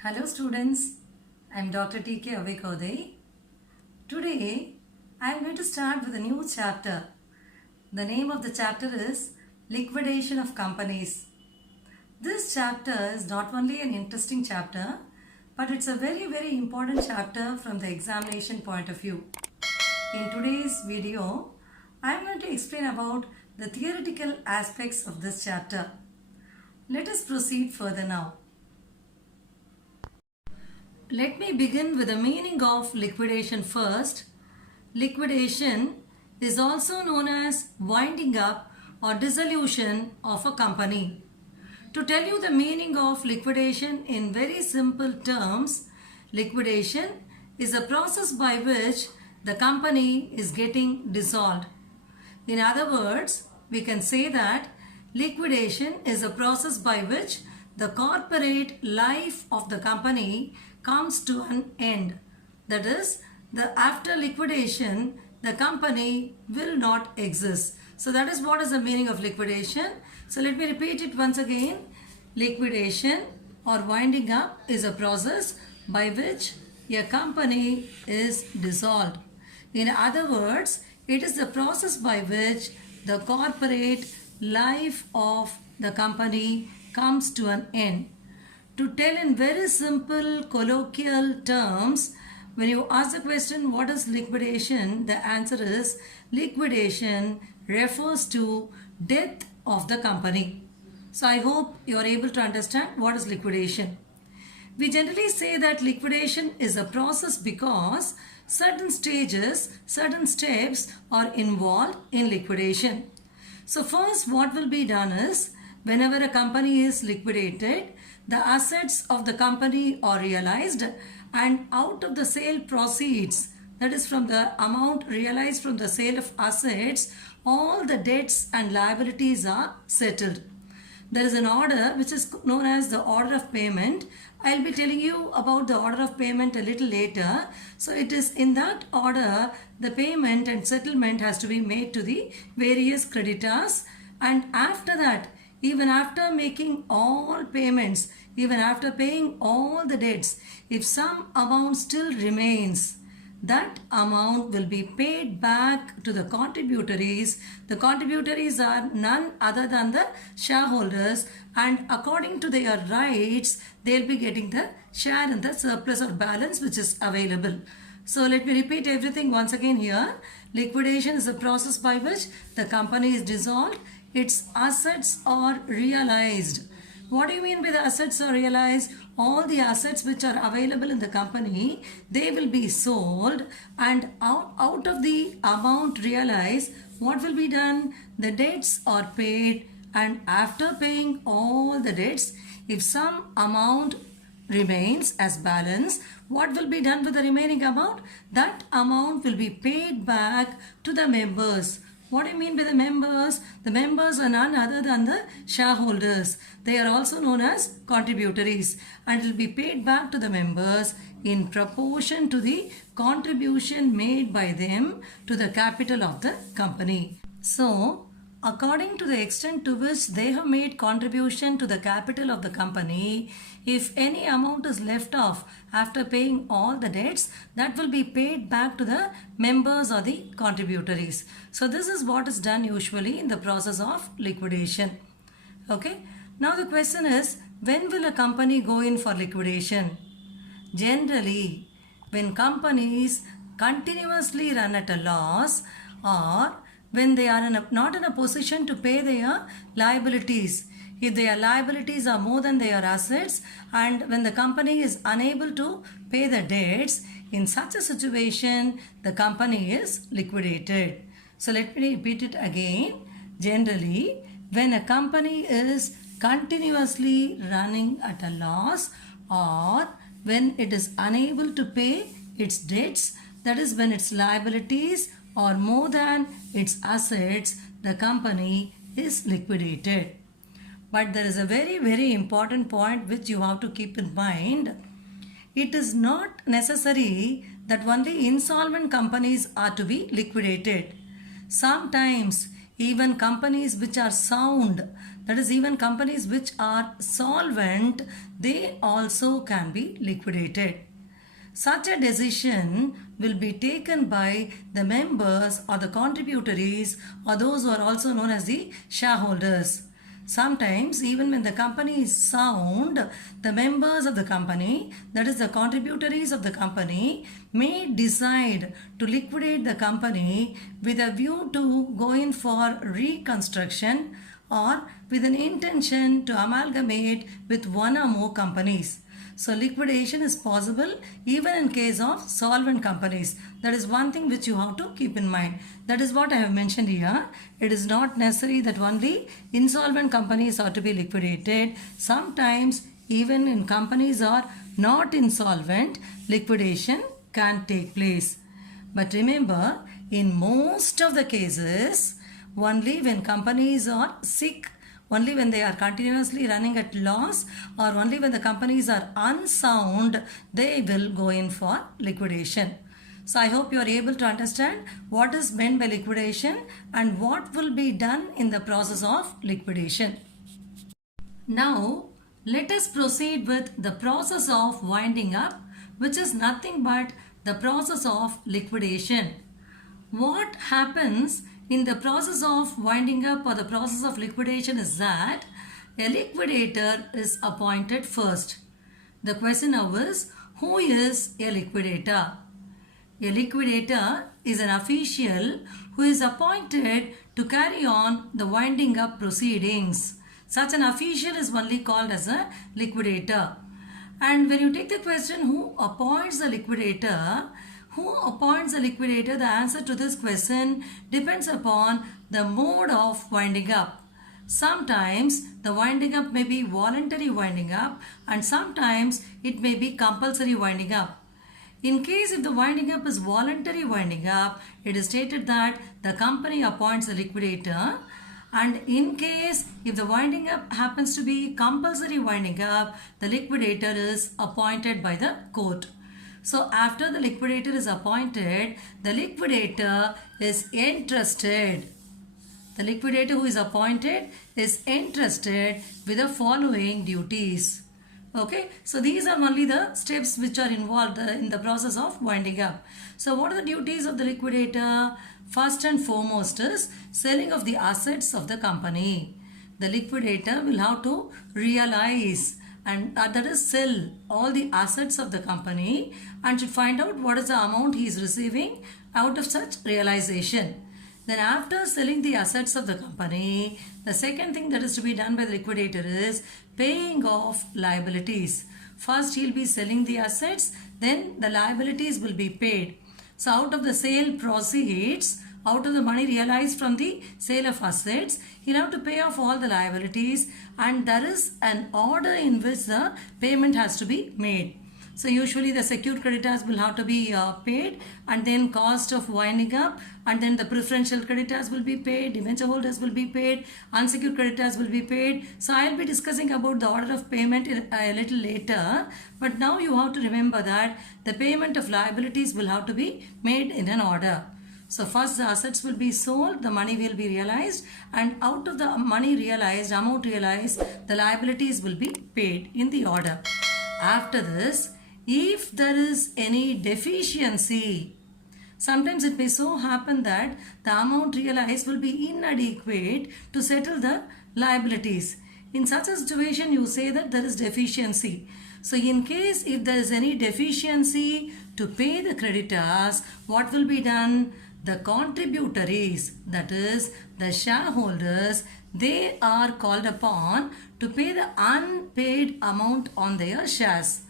Hello students, I am Dr. T.K. Avikodai. Today I am going to start with a new chapter. The name of the chapter is Liquidation of Companies. This chapter is not only an interesting chapter, but it's a very important chapter from the examination point of view. In today's video, I am going to explain about the theoretical aspects of this chapter. Let us proceed further now. Let me begin with the meaning of liquidation first. Liquidation is also known as winding up or dissolution of a company. To tell you the meaning of liquidation in very simple terms, liquidation is a process by which the company is getting dissolved. In other words, we can say that liquidation is a process by which the corporate life of the company comes to an end. That is, after liquidation, the company will not exist. So that is what is the meaning of liquidation. So let me repeat it once again. Liquidation or winding up is a process by which a company is dissolved. In other words, it is the process by which the corporate life of the company comes to an end. To tell in very simple colloquial terms, when you ask the question what is liquidation, the answer is liquidation refers to death of the company. So I hope you are able to understand what is liquidation. We generally say that liquidation is a process because certain stages, certain steps are involved in liquidation. So first what will be done is, whenever a company is liquidated, the assets of the company are realized, and out of the sale proceeds, that is from the amount realized from the sale of assets, all the debts and liabilities are settled. There is an order which is known as the order of payment. I will be telling you about the order of payment a little later. So it is in that order the payment and settlement has to be made to the various creditors, and after that, even after making all payments, even after paying all the debts, if some amount still remains, that amount will be paid back to the contributories. The contributories are none other than the shareholders, and according to their rights, they will be getting the share in the surplus or balance which is available. So let me repeat everything once again here. Liquidation is a process by which the company is dissolved. Its assets are realized. What do you mean by the assets are realized? All the assets which are available in the company, they will be sold, and out of the amount realized, what will be done? The debts are paid, and after paying all the debts, if some amount remains as balance, what will be done with the remaining amount? That amount will be paid back to the members. What do you mean by the members? The members are none other than the shareholders. They are also known as contributories, and it will be paid back to the members in proportion to the contribution made by them to the capital of the company. So, according to the extent to which they have made contribution to the capital of the company, if any amount is left off after paying all the debts, that will be paid back to the members or the contributories. So this is what is done usually in the process of liquidation. Okay. Now the question is, when will a company go in for liquidation? Generally, when companies continuously run at a loss, or when they are not in a position to pay their liabilities. If their liabilities are more than their assets, and when the company is unable to pay the debts, in such a situation, the company is liquidated. So let me repeat it again. Generally, when a company is continuously running at a loss, or when it is unable to pay its debts, that is when its liabilities are more than its assets, the company is liquidated. But there is a very important point which you have to keep in mind. It is not necessary that only insolvent companies are to be liquidated. Sometimes even companies which are sound, That is, even companies which are solvent, they also can be liquidated. Such a decision will be taken by the members or the contributories or those who are also known as the shareholders. Sometimes even when the company is sound, the members of the company, that is the contributories of the company, may decide to liquidate the company with a view to going for reconstruction or with an intention to amalgamate with one or more companies. So liquidation is possible even in case of solvent companies. That is one thing which you have to keep in mind. That is what I have mentioned here. It is not necessary that only insolvent companies are to be liquidated. Sometimes even in companies are not insolvent, liquidation can take place. But remember, in most of the cases, only when companies are sick, only when they are continuously running at loss, or only when the companies are unsound, they will go in for liquidation. So I hope you are able to understand what is meant by liquidation and what will be done in the process of liquidation. Now let us proceed with the process of winding up, which is nothing but the process of liquidation. What happens in the process of winding up or the process of liquidation is that a liquidator is appointed first. The question now is, who is a liquidator? A liquidator is an official who is appointed to carry on the winding up proceedings. Such an official is only called as a liquidator. And when you take the question, who appoints the liquidator? Who appoints the liquidator? The answer to this question depends upon the mode of winding up. Sometimes the winding up may be voluntary winding up and sometimes it may be compulsory winding up. In case if the winding up is voluntary winding up, it is stated that the company appoints the liquidator. And in case if the winding up happens to be compulsory winding up, the liquidator is appointed by the court. So after the liquidator is appointed, the liquidator is entrusted. The liquidator who is appointed is entrusted with the following duties. Okay, so these are only the steps which are involved in the process of winding up. So what are the duties of the liquidator? First and foremost is selling of the assets of the company. The liquidator will have to realize and that is sell all the assets of the company and should find out what is the amount he is receiving out of such realization. Then after selling the assets of the company, the second thing that is to be done by the liquidator is paying off liabilities. First he will be selling the assets, then the liabilities will be paid. So out of the sale proceeds, out of the money realized from the sale of assets, he'll have to pay off all the liabilities and there is an order in which the payment has to be made. So usually the secured creditors will have to be paid and then cost of winding up and then the preferential creditors will be paid, debenture holders will be paid, unsecured creditors will be paid. So I'll be discussing about the order of payment a little later. But now you have to remember that the payment of liabilities will have to be made in an order. So first the assets will be sold, the money will be realized and out of the money realized, amount realized, the liabilities will be paid in the order. After this, if there is any deficiency, sometimes it may so happen that the amount realized will be inadequate to settle the liabilities. In such a situation, you say that there is deficiency. So in case if there is any deficiency to pay the creditors, what will be done? The contributories, that is the shareholders, they are called upon to pay the unpaid amount on their shares.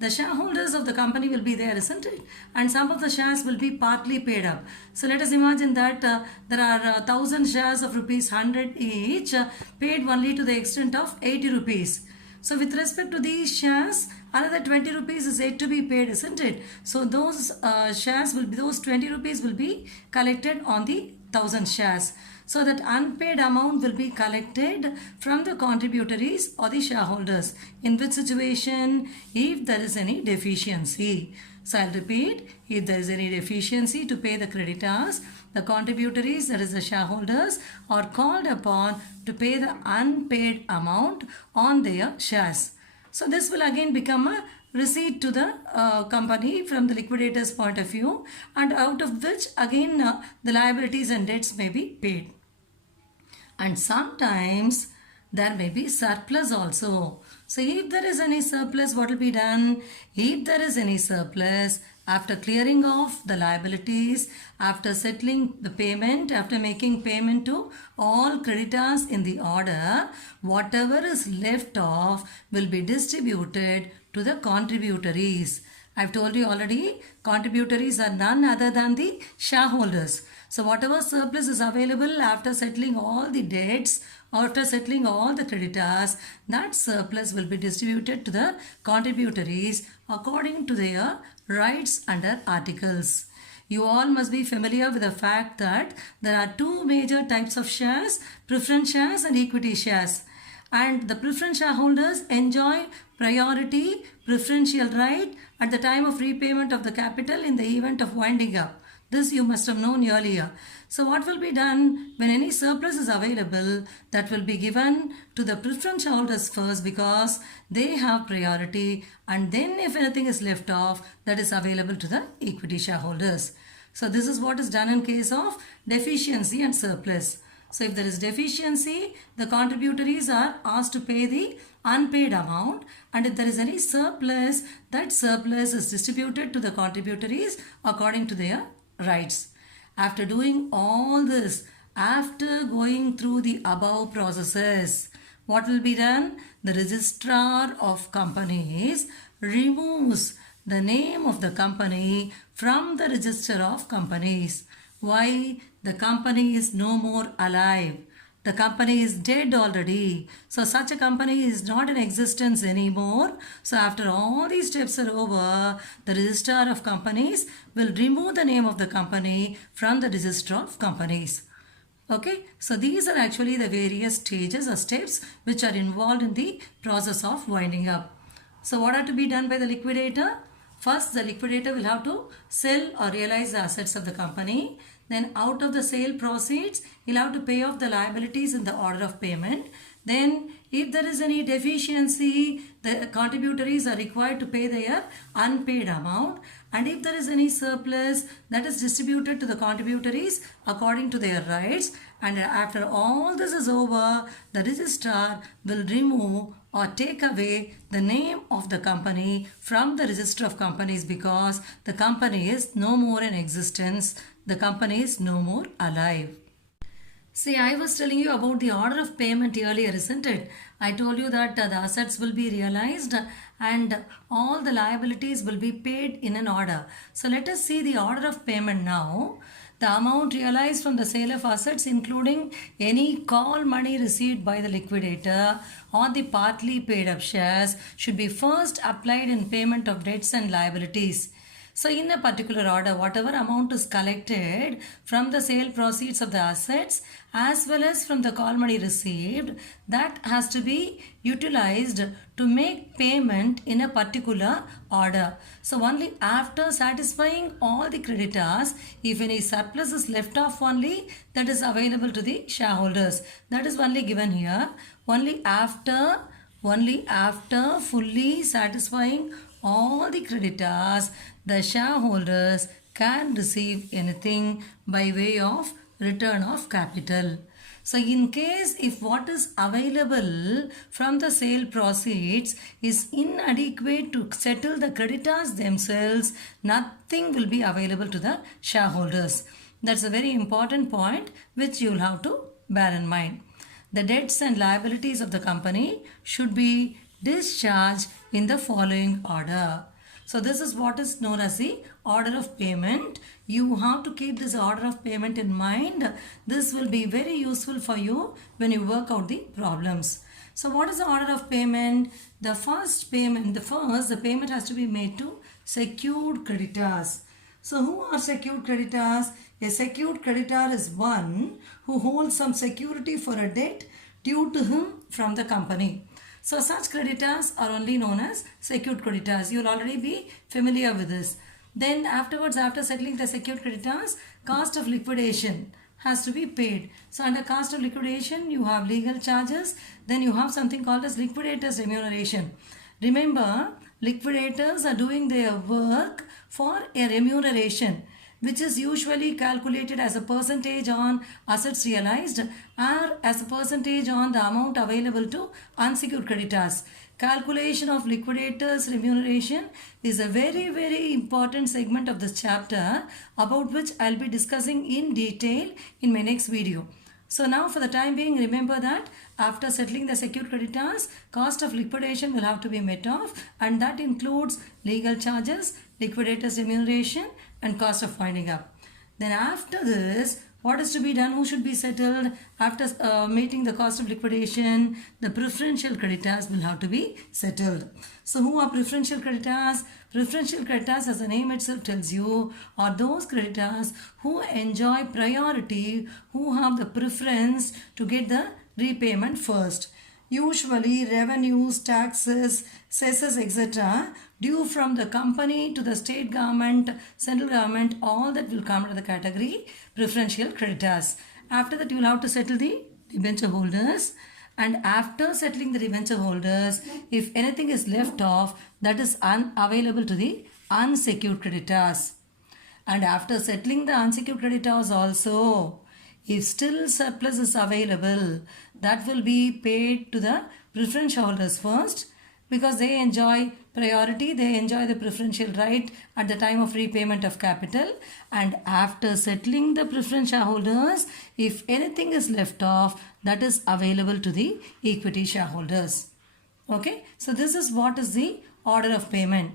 The shareholders of the company will be there, isn't it? And some of the shares will be partly paid up. So let us imagine that there are 1000 shares of rupees 100 each paid only to the extent of 80 rupees. So with respect to these shares, another 20 rupees is yet to be paid, isn't it? So those shares will be, those 20 rupees will be collected on the 1000 shares. So that unpaid amount will be collected from the contributories or the shareholders. In which situation? If there is any deficiency. So I'll repeat, if there is any deficiency to pay the creditors, the contributories, that is the shareholders, are called upon to pay the unpaid amount on their shares. So this will again become a receipt to the company from the liquidator's point of view, and out of which again the liabilities and debts may be paid. And sometimes there may be surplus also. So if there is any surplus, what will be done? If there is any surplus, after clearing off the liabilities, after settling the payment, after making payment to all creditors in the order, whatever is left off will be distributed to the contributories. I've told you already, contributories are none other than the shareholders. So whatever surplus is available after settling all the debts, after settling all the creditors, that surplus will be distributed to the contributories according to their rights under articles. You all must be familiar with the fact that there are two major types of shares, preference shares and equity shares. And the preference shareholders enjoy priority, preferential right at the time of repayment of the capital in the event of winding up. This you must have known earlier. So what will be done when any surplus is available, that will be given to the preference shareholders first because they have priority, and then if anything is left off, that is available to the equity shareholders. So this is what is done in case of deficiency and surplus. So if there is deficiency, the contributories are asked to pay the unpaid amount, and if there is any surplus, that surplus is distributed to the contributories according to their rights. After doing all this, after going through the above processes, what will be done? The registrar of companies removes the name of the company from the register of companies. Why? The company is no more alive. The company is dead already. So such a company is not in existence anymore. So after all these steps are over, the registrar of companies will remove the name of the company from the register of companies. Okay, so these are actually the various stages or steps which are involved in the process of winding up. So what are to be done by the liquidator? First, the liquidator will have to sell or realize the assets of the company. Then out of the sale proceeds, he'll have to pay off the liabilities in the order of payment. Then if there is any deficiency, the contributories are required to pay their unpaid amount. And if there is any surplus, that is distributed to the contributories according to their rights. And after all this is over, the registrar will remove or take away the name of the company from the register of companies because the company is no more in existence. The company is no more alive. See, I was telling you about the order of payment earlier, isn't it? I told you that the assets will be realized and all the liabilities will be paid in an order. So let us see the order of payment now. The amount realized from the sale of assets, including any call money received by the liquidator or the partly paid up shares, should be first applied in payment of debts and liabilities. So in a particular order, whatever amount is collected from the sale proceeds of the assets as well as from the call money received, that has to be utilized to make payment in a particular order. So only after satisfying all the creditors, if any surplus is left off only, that is available to the shareholders. That is only given here. Only after fully satisfying all the creditors, the shareholders can receive anything by way of return of capital. So in case if what is available from the sale proceeds is inadequate to settle the creditors themselves, nothing will be available to the shareholders. That's a very important point which you will have to bear in mind. The debts and liabilities of the company should be discharged in the following order. So this is what is known as the order of payment. You have to keep this order of payment in mind. This will be very useful for you when you work out the problems. So what is the order of payment? The payment has to be made to secured creditors. So who are secured creditors? A secured creditor is one who holds some security for a debt due to him from the company. So such creditors are only known as secured creditors. You will already be familiar with this. Then afterwards, after settling the secured creditors, cost of liquidation has to be paid. So under cost of liquidation, you have legal charges. Then you have something called as liquidators remuneration. Remember, liquidators are doing their work for a remuneration, which is usually calculated as a percentage on assets realized or as a percentage on the amount available to unsecured creditors. Calculation of liquidators remuneration is a very important segment of this chapter, about which I'll be discussing in detail in my next video. So now for the time being, remember that after settling the secured creditors, cost of liquidation will have to be met off, and that includes legal charges, liquidators remuneration and cost of winding up. Then after this, what is to be done? Who should be settled? After meeting the cost of liquidation, the preferential creditors will have to be settled. So who are preferential creditors? Preferential creditors, as the name itself tells you, are those creditors who enjoy priority, who have the preference to get the repayment first. Usually revenues, taxes, cesses, etc. due from the company to the state government, central government, all that will come to the category preferential creditors. After that, you will have to settle the debenture holders. And after settling the debenture holders, if anything is left off, that is unavailable to the unsecured creditors. And after settling the unsecured creditors also, if still surplus is available, that will be paid to the preference holders first, because they enjoy priority, they enjoy the preferential right at the time of repayment of capital. And after settling the preference shareholders, if anything is left off, that is available to the equity shareholders. Okay, so this is what is the order of payment.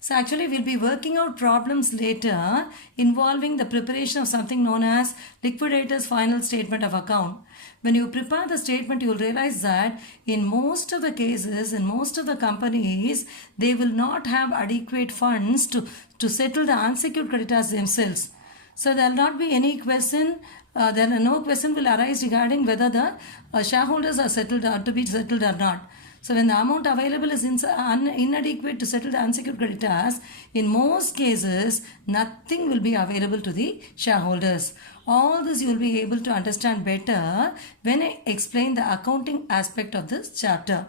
So actually we'll be working out problems later involving the preparation of something known as liquidator's final statement of account. When you prepare the statement, you will realize that in most of the cases, in most of the companies, they will not have adequate funds to settle the unsecured creditors themselves. So there will not be any question, no question will arise regarding whether the shareholders are settled or to be settled or not. So when the amount available is inadequate to settle the unsecured creditors, in most cases, nothing will be available to the shareholders. All this you will be able to understand better when I explain the accounting aspect of this chapter.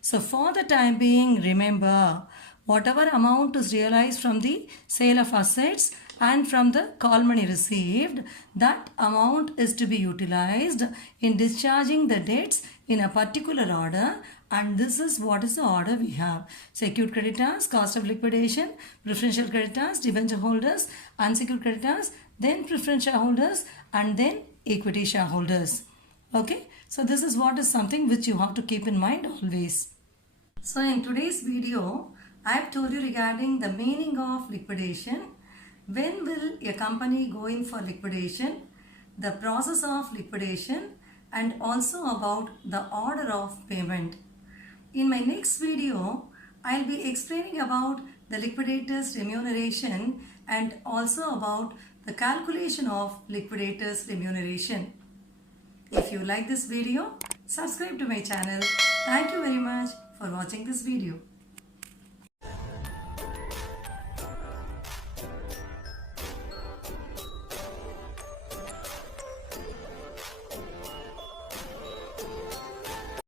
So for the time being, remember, whatever amount is realized from the sale of assets and from the call money received, that amount is to be utilized in discharging the debts in a particular order. And this is what is the order we have. Secured creditors, cost of liquidation, preferential creditors, debenture holders, unsecured creditors, then preference shareholders, and then equity shareholders. Okay, so this is what is something which you have to keep in mind always. So in today's video, I have told you regarding the meaning of liquidation, when will a company go in for liquidation, the process of liquidation, and also about the order of payment. In my next video, I'll be explaining about the liquidators remuneration and also about the calculation of liquidators remuneration. If you like this video, subscribe to my channel. Thank you very much for watching this video.